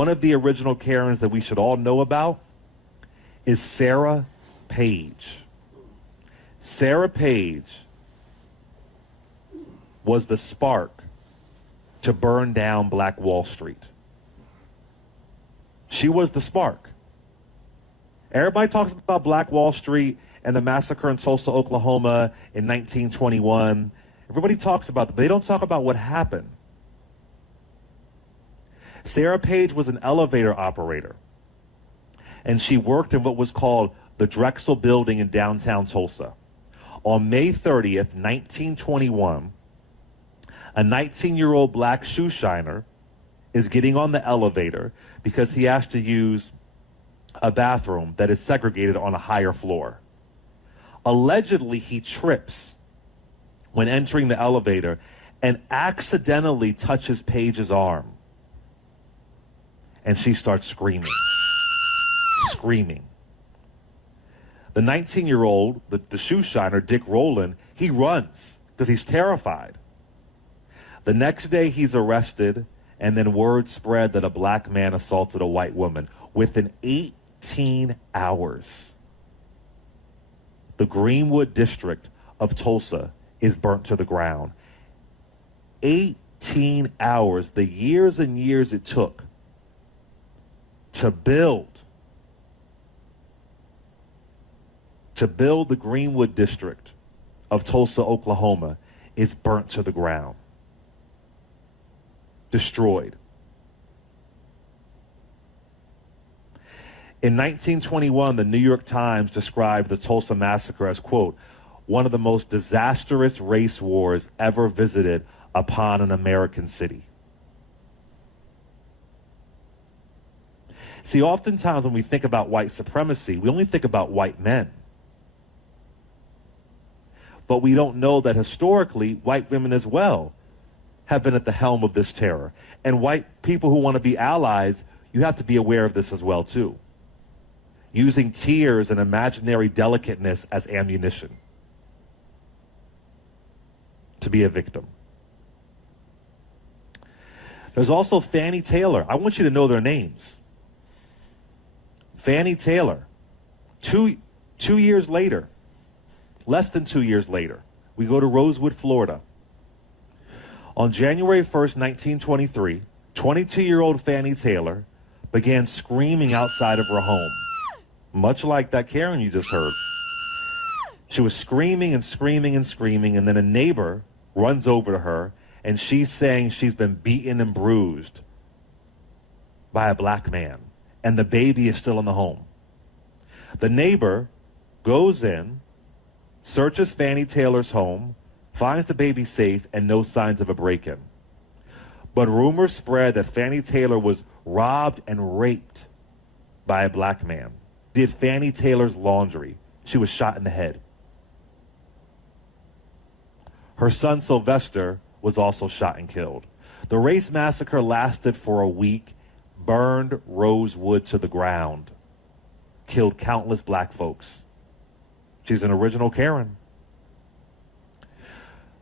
One of the original Karens that we should all know about is Sarah Page. Sarah Page was the spark to burn down Black Wall Street. She was the spark. Everybody talks about Black Wall Street and the massacre in Tulsa, Oklahoma in 1921. Everybody talks about that, but they don't talk about what happened. Sarah Page was an elevator operator, and she worked in what was called the Drexel Building in downtown Tulsa. On May 30th, 1921, a 19-year-old black shoe shiner is getting on the elevator because he has to use a bathroom that is segregated on a higher floor. Allegedly, he trips when entering the elevator and accidentally touches Page's arm. And she starts screaming. Screaming. The 19-year-old, the shoe shiner, Dick Rowland, he runs because he's terrified. The next day, he's arrested, and then word spread that a black man assaulted a white woman. Within 18 hours, the Greenwood district of Tulsa is burnt to the ground. 18 hours, the years and years it took to build the Greenwood district of Tulsa, Oklahoma, is burnt to the ground. Destroyed. In 1921, the New York Times described the Tulsa Massacre as, quote, one of the most disastrous race wars ever visited upon an American city. See, oftentimes when we think about white supremacy, we only think about white men. But we don't know that historically, white women as well have been at the helm of this terror. And white people who want to be allies, you have to be aware of this as well, too. Using tears and imaginary delicateness as ammunition to be a victim. There's also Fannie Taylor. I want you to know their names. Fannie Taylor. Two years later, less than 2 years later, we go to Rosewood, Florida. On January 1st, 1923, 22-year-old Fannie Taylor began screaming outside of her home, much like that Karen you just heard. She was screaming and screaming and screaming, and then a neighbor runs over to her, and she's saying she's been beaten and bruised by a black man, and the baby is still in the home. The neighbor goes in, searches Fannie Taylor's home, finds the baby safe, and no signs of a break-in. But rumors spread that Fannie Taylor was robbed and raped by a black man. Did Fannie Taylor's laundry. She was shot in the head. Her son Sylvester was also shot and killed. The race massacre lasted for a week, burned Rosewood to the ground, killed countless black folks. She's an original Karen.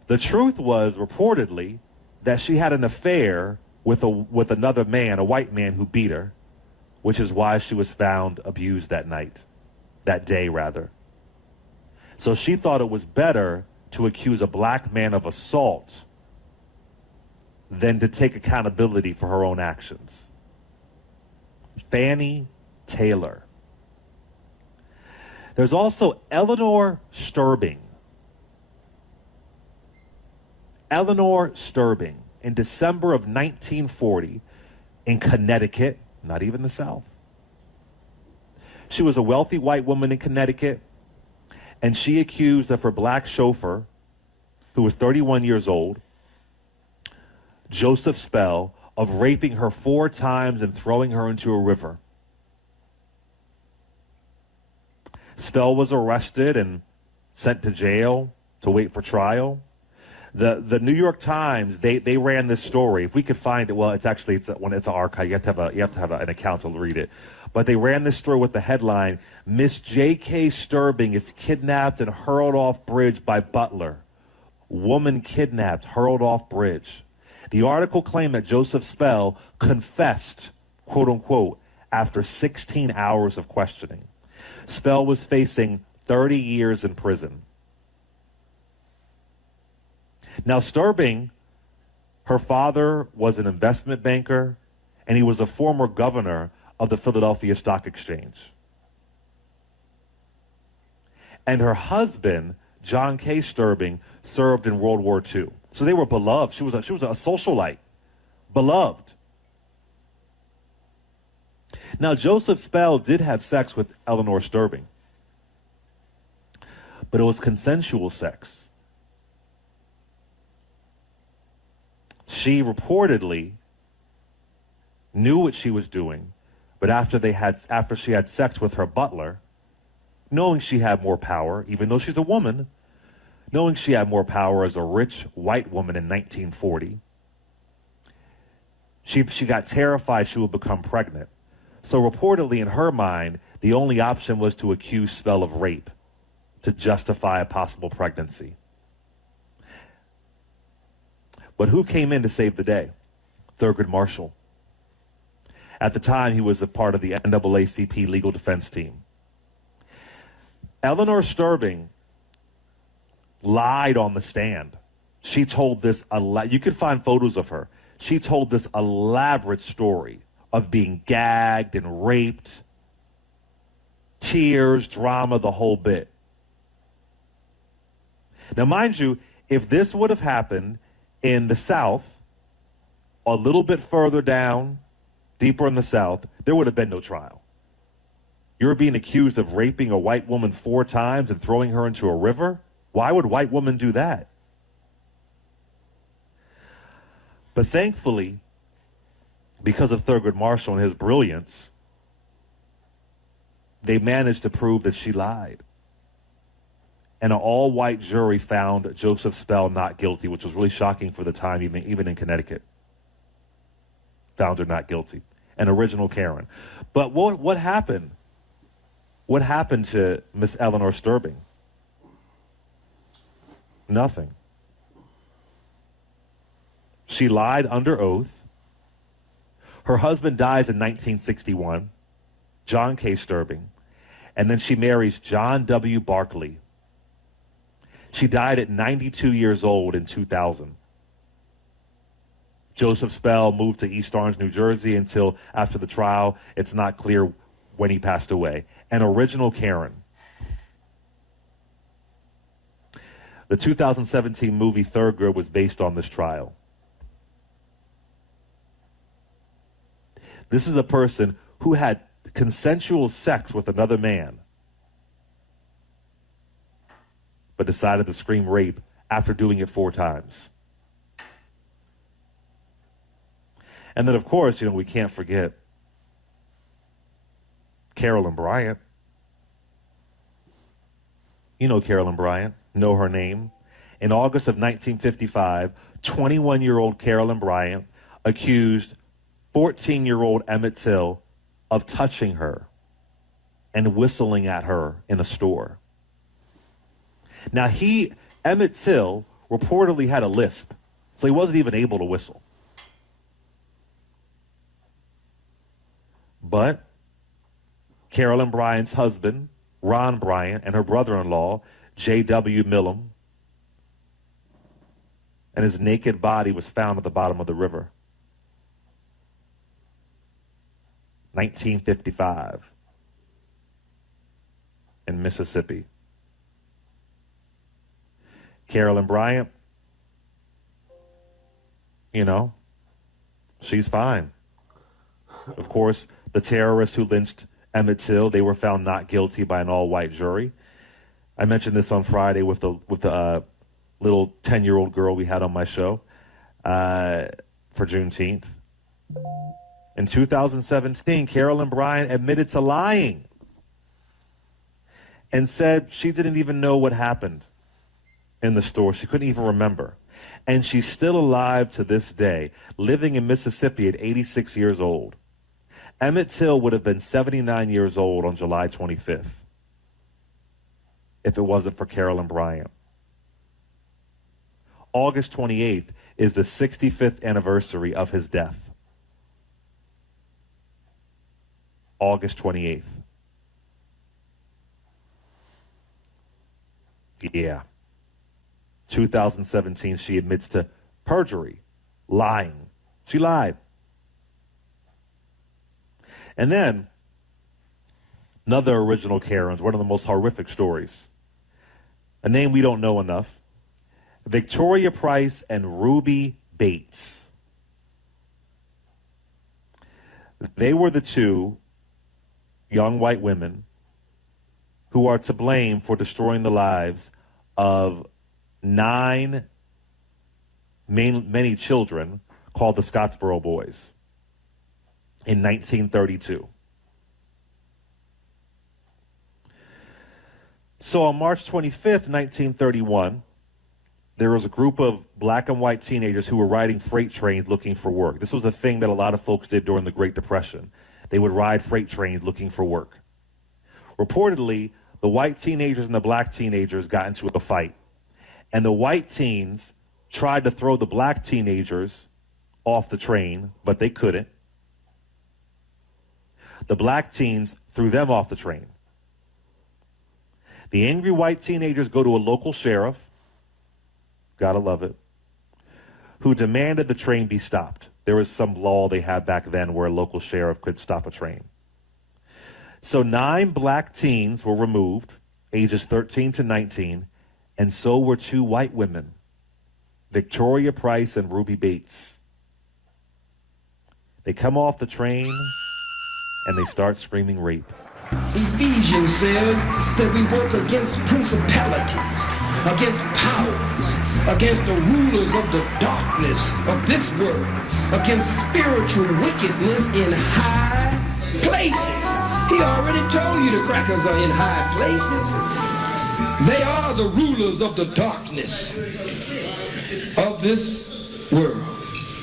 The truth was, reportedly, that she had an affair with another man, a white man who beat her, which is why she was found abused that day rather. So she thought it was better to accuse a black man of assault than to take accountability for her own actions. Fannie Taylor. There's also Eleanor Sturbing. Eleanor Sturbing, in December of 1940, in Connecticut, not even the South. She was a wealthy white woman in Connecticut, and she accused of her black chauffeur, who was 31 years old, Joseph Spell, of raping her 4 times and throwing her into a river. Spell was arrested and sent to jail to wait for trial. The New York Times, they ran this story. If we could find it, well, it's when it's an archive. You have to have an account to read it. But they ran this story with the headline: Miss J.K. Sturbing is kidnapped and hurled off bridge by butler. Woman kidnapped, hurled off bridge. The article claimed that Joseph Spell confessed, quote unquote, after 16 hours of questioning. Spell was facing 30 years in prison. Now, Sturbing, her father was an investment banker, and he was a former governor of the Philadelphia Stock Exchange. And her husband, John K. Sturbing, served in World War II. So they were beloved. She was a socialite, beloved. Now, Joseph Spell did have sex with Eleanor Sturbing, but it was consensual sex. She reportedly knew what she was doing, but after she had sex with her butler, knowing she had more power, even though she's a woman, knowing she had more power as a rich white woman in 1940, she got terrified she would become pregnant. So reportedly, in her mind, the only option was to accuse Spell of rape to justify a possible pregnancy. But who came in to save the day? Thurgood Marshall. At the time, he was a part of the NAACP legal defense team. Eleanor Sturbing lied on the stand. She told this, you could find photos of her. She told this elaborate story of being gagged and raped, tears, drama, the whole bit. Now, mind you, if this would have happened in the South, a little bit further down, deeper in the South, there would have been no trial. You're being accused of raping a white woman 4 times and throwing her into a river? Why would white women do that? But thankfully, because of Thurgood Marshall and his brilliance, they managed to prove that she lied. And an all-white jury found Joseph Spell not guilty, which was really shocking for the time, even in Connecticut. Found her not guilty. An original Karen. But what happened? What happened to Miss Eleanor Sturbing? Nothing. She lied under oath. Her husband dies in 1961, John K. Sturbing, and then she marries John W. Barkley. She died at 92 years old in 2000. Joseph Spell moved to East Orange, New Jersey until after the trial. It's not clear when he passed away. An original Karen. The 2017 movie Thurgood was based on this trial. This is a person who had consensual sex with another man, but decided to scream rape after doing it 4 times. And then, of course, we can't forget Carolyn Bryant. You know Carolyn Bryant, know her name. In August of 1955, 21-year-old Carolyn Bryant accused 14-year-old Emmett Till of touching her and whistling at her in a store. Now, Emmett Till, reportedly had a lisp, so he wasn't even able to whistle. But Carolyn Bryant's husband, Ron Bryant, and her brother-in-law, J.W. Millam, and his naked body was found at the bottom of the river. 1955 in Mississippi. Carolyn Bryant, she's fine. Of course, the terrorists who lynched Emmett Till, they were found not guilty by an all-white jury. I mentioned this on Friday with the little 10-year-old girl we had on my show for Juneteenth. In 2017, Carolyn Bryant admitted to lying and said she didn't even know what happened in the store. She couldn't even remember. And she's still alive to this day, living in Mississippi at 86 years old. Emmett Till would have been 79 years old on July 25th if it wasn't for Carolyn Bryant. August 28th is the 65th anniversary of his death. August 28th. Yeah. 2017, she admits to perjury, lying. She lied. And then, another original Karen's, one of the most horrific stories. A name we don't know enough. Victoria Price and Ruby Bates. They were the two young white women who are to blame for destroying the lives of many children called the Scottsboro Boys in 1932. So on March 25th, 1931, there was a group of black and white teenagers who were riding freight trains looking for work. This was a thing that a lot of folks did during the Great Depression. They would ride freight trains looking for work. Reportedly, the white teenagers and the black teenagers got into a fight. And the white teens tried to throw the black teenagers off the train, but they couldn't. The black teens threw them off the train. The angry white teenagers go to a local sheriff, gotta love it, who demanded the train be stopped. There was some law they had back then where a local sheriff could stop a train. So 9 black teens were removed, ages 13 to 19, and so were 2 white women, Victoria Price and Ruby Bates. They come off the train and they start screaming rape. Ephesians says that we work against principalities, against powers, against the rulers of the darkness of this world, against spiritual wickedness in high places. He already told you the crackers are in high places. They are the rulers of the darkness of this world.